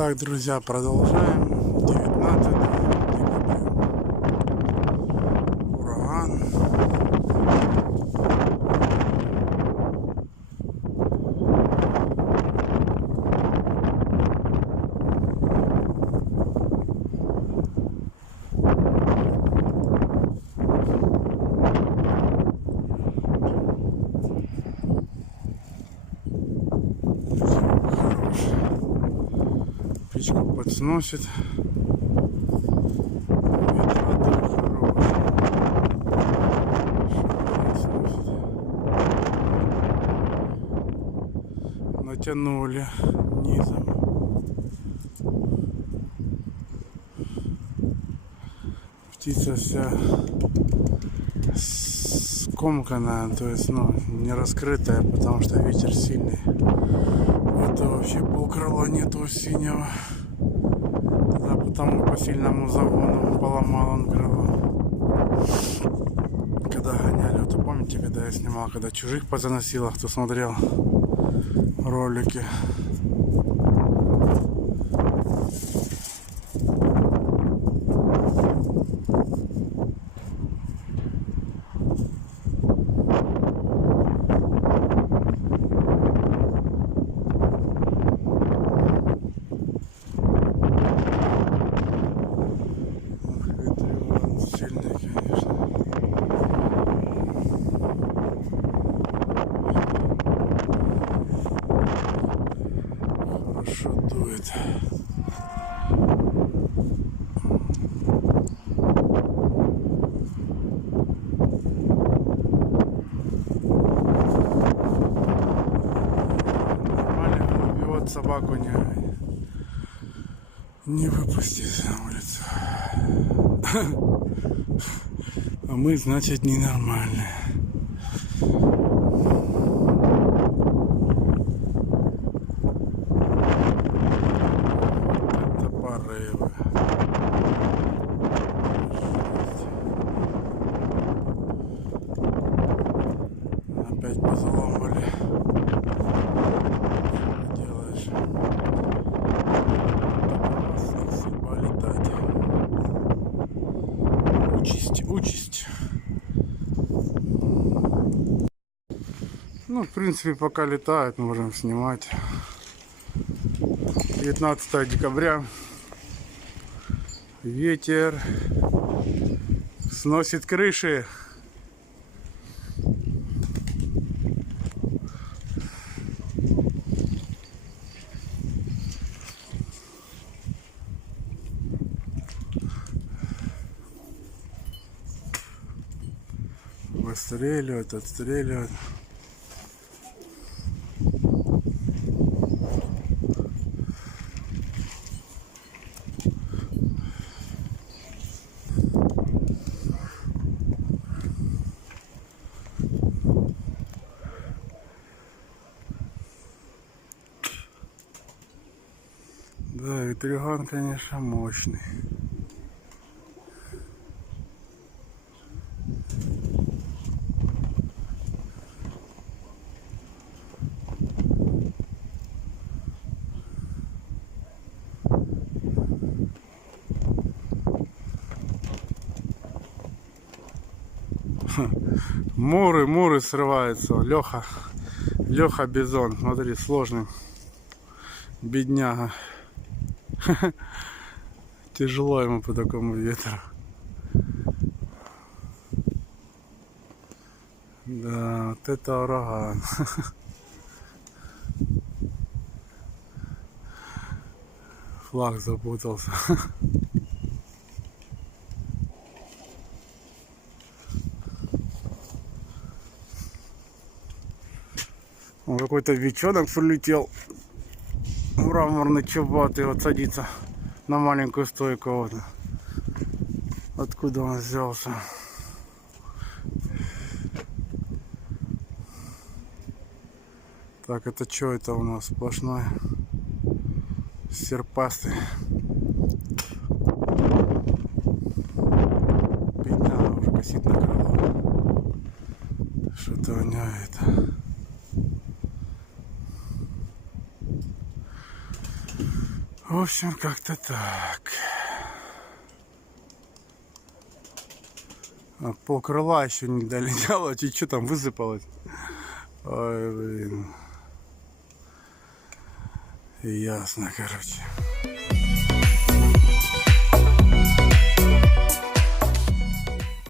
Так, друзья, продолжаем. 19 декабря. Ураган. Печку подсносит. Натянули низом. Птица вся скомканная, то есть не раскрытая, потому что ветер сильный. Это вообще полкрыла нету синего. Тогда потому по сильному загону поломал он крыло. Когда гоняли, вот помните, когда я снимал, когда чужих позаносило, кто смотрел ролики. Сильный, конечно. Хорошо дует. Нормально убивать собаку не выпустить на улицу. А мы, значит, ненормальные. Это порывы. Опять позаломали. Что делаешь? Судьба летать. Участь. Ну, в принципе, пока летает, можем снимать. 19 декабря. Ветер сносит крыши. Выстреливают, отстреливают. Да, ветрюган, конечно, мощный. Муры срываются. Леха Бизон, смотри, сложный. Бедняга. Тяжело ему по такому ветру. Да, вот это ураган. Флаг запутался. Какой-то бичонок прилетел. Мраморный чубатый, вот садится на маленькую стойку. Вот. Откуда он взялся? Так, это что это у нас? Сплошной серпастый. Бедняга уже косит на крыло. Что-то воняет. В общем, как-то так. А полкрыла еще не долетело, и что там высыпалось? Ой, блин. Ясно, короче.